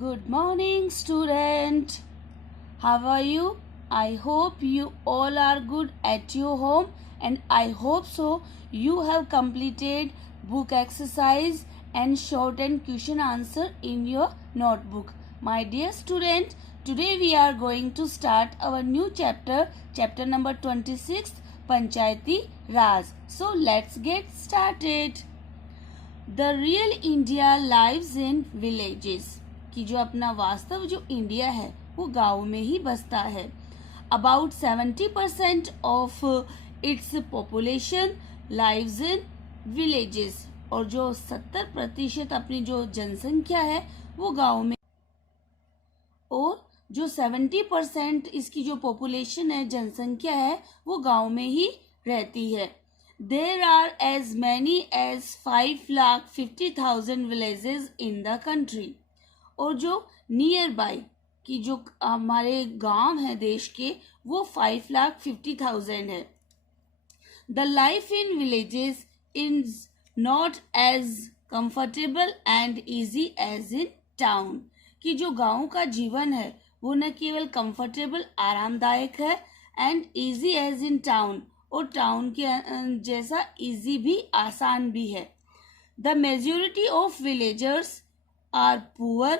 Good morning, student. How are you? I hope you all are good at your home, and I hope so you have completed book exercise and shortened question answer in your notebook. My dear student, today we are going to start our new chapter number 26, Panchayati Raj. So let's get started. The real India lives in villages. कि जो अपना वास्तव जो India है वो गाँव में ही बसता है. About 70% of its population lives in villages. और जो 70% अपनी जो जनसंख्या है वो गाँव में, और जो 70% इसकी जो पॉपुलेशन है, जनसंख्या है, वो गाँव में ही रहती है. There are as many as 5,50,000 villages in the country. और जो नियर बाय की जो हमारे गांव हैं देश के वो 5,50,000 है. The life in villages is not as comfortable and easy as in town. कि जो गांव का जीवन है वो न केवल कंफर्टेबल आरामदायक है and easy as in town, और टाउन के जैसा इजी भी आसान भी है. The majority of villagers are poor,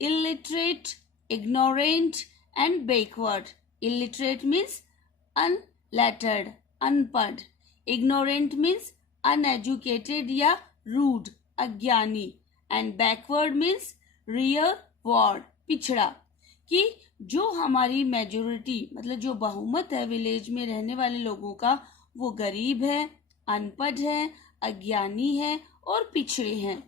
illiterate, ignorant and backward. Illiterate means unlettered, unpढ़. Ignorant means uneducated या rude, अज्ञानी. And backward means rearward, पिछड़ा. कि जो हमारी मेजोरिटी मतलब जो बहुमत है विलेज में रहने वाले लोगों का वो गरीब है, अनपढ़ है, अज्ञानी है और पिछड़े हैं.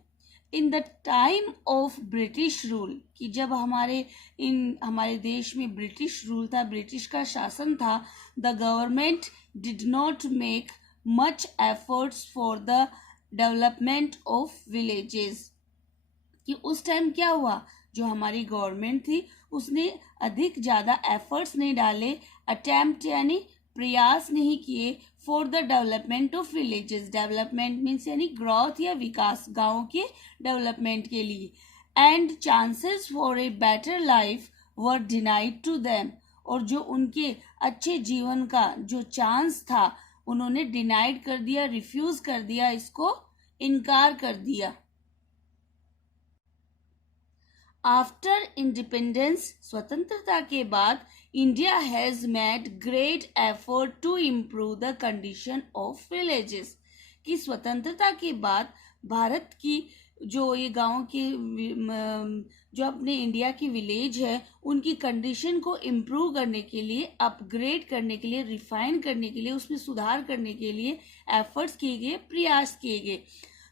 In the time of British rule, कि जब हमारे देश में ब्रिटिश रूल था, ब्रिटिश का शासन था, the government did not make much efforts for the development of villages. कि उस टाइम क्या हुआ, जो हमारी गवर्नमेंट थी उसने अधिक ज़्यादा एफर्ट्स नहीं डाले, अटेम्प्ट यानी प्रयास नहीं किए for the development of villages. Development means यानी ग्रोथ या विकास, गाँव के डेवलपमेंट के लिए. And chances for a better life were denied to them. और जो उनके अच्छे जीवन का जो चांस था उन्होंने डिनाइड कर दिया, रिफ्यूज कर दिया, इसको इनकार कर दिया. आफ्टर इंडिपेंडेंस, स्वतंत्रता के बाद, India has made great effort to improve the condition of villages. कि स्वतंत्रता के बाद भारत की जो ये गांव के जो अपने इंडिया की विलेज है उनकी कंडीशन को इम्प्रूव करने के लिए, अपग्रेड करने के लिए, रिफाइन करने के लिए, उसमें सुधार करने के लिए एफर्ट्स किए गए, प्रयास किए गए.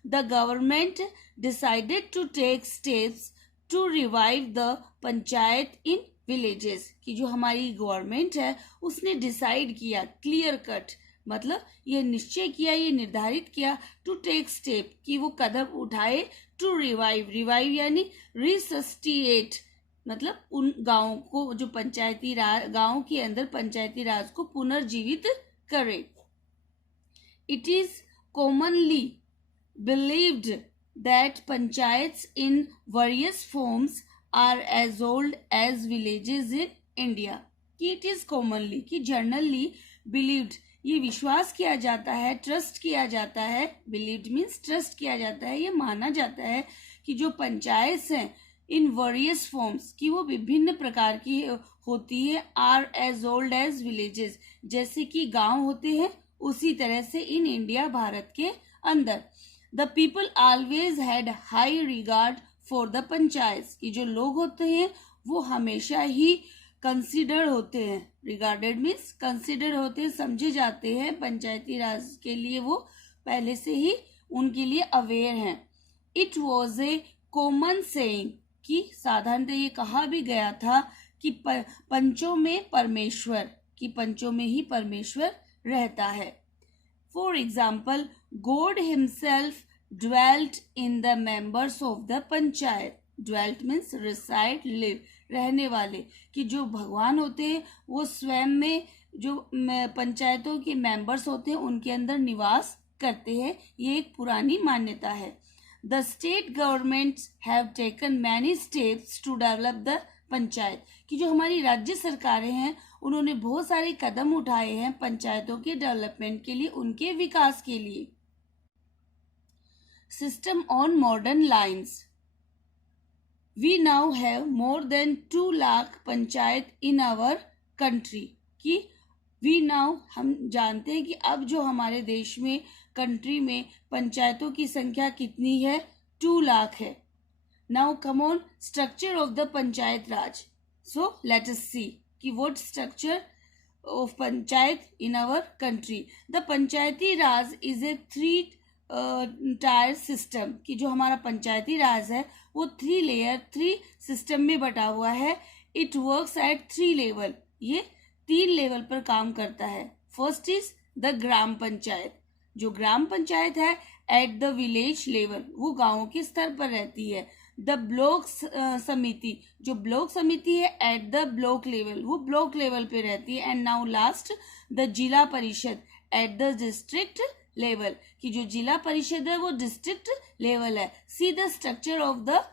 The government decided to take steps to revive the panchayat in villages. कि जो हमारी गवर्नमेंट है उसने डिसाइड किया, क्लियर कट मतलब ये निश्चय किया, ये निर्धारित किया, टू टेक स्टेप कि वो कदम उठाए, टू रिवाइव, रिवाइव यानी रिसस्टिएट मतलब उन गाँव को, जो पंचायती राज गाँव के अंदर पंचायती राज को पुनर्जीवित करे. It is commonly believed that panchayats in various forms are as old as villages in India. कि it is commonly, कि generally believed, ये विश्वास किया जाता है, ट्रस्ट किया जाता है. believed means ट्रस्ट किया जाता है, ये माना जाता है कि जो पंचायत हैं इन various forms, कि वो विभिन्न प्रकार की होती है, are as old as villages, जैसे कि गांव होते हैं उसी तरह से इन इंडिया, भारत के अंदर. The people always had high regard for the panchayats. कि जो लोग होते हैं वो हमेशा ही कंसिडर होते हैं, रिगार्डेड मीन्स कंसिडर होते हैं, समझे जाते हैं पंचायती राज के लिए, वो पहले से ही उनके लिए अवेयर हैं. It was a common saying, कि साधारणतः ये कहा भी गया था कि पंचों में परमेश्वर, कि पंचों में ही परमेश्वर रहता है. For example, God himself dwelt in the members of the panchayat. Dwelt means reside, live, रहने वाले. कि जो भगवान होते हैं वो स्वयं में जो पंचायतों के मेंबर्स होते हैं उनके अंदर निवास करते हैं. ये एक पुरानी मान्यता है. The state governments have taken many steps to develop the panchayat, कि जो हमारी राज्य सरकारें हैं उन्होंने बहुत सारे कदम उठाए हैं पंचायतों के डेवलपमेंट के लिए, उनके विकास के लिए. System on modern lines. We now have more than 2 lakh panchayat in our country. कि we now, हम जानते हैं कि अब जो हमारे देश में, कंट्री में पंचायतों की संख्या कितनी है? 2 लाख है. Now come on, structure of the panchayat Raj. So let us see कि what structure of panchayat in our country. The Panchayati Raj is a 3 tier system, कि जो हमारा पंचायती राज है वो 3 लेयर 3 सिस्टम में बटा हुआ है. It works at 3 लेवल, ये 3 लेवल पर काम करता है. First is the gram panchayat. जो ग्राम पंचायत है एट द विलेज लेवल, वो गांवों के स्तर पर रहती है. द ब्लॉक समिति, जो ब्लॉक समिति है एट द ब्लॉक लेवल, वो ब्लॉक लेवल पे रहती है. एंड नाउ लास्ट द जिला परिषद एट द डिस्ट्रिक्ट लेवल, कि जो जिला परिषद है वो डिस्ट्रिक्ट लेवल है. See the structure of the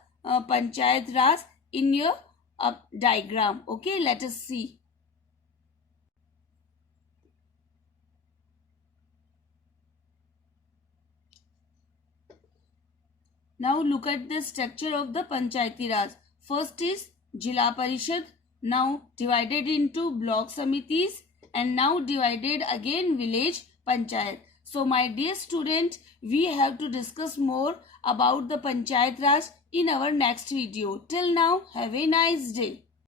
panchayat raj in your diagram. Okay, let us see. Now look at the structure of the Panchayati Raj. First is Jila Parishad, now divided into block samitis, and now divided again village panchayat. So my dear student, we have to discuss more about the Panchayat Raj in our next video. Till now, have a nice day.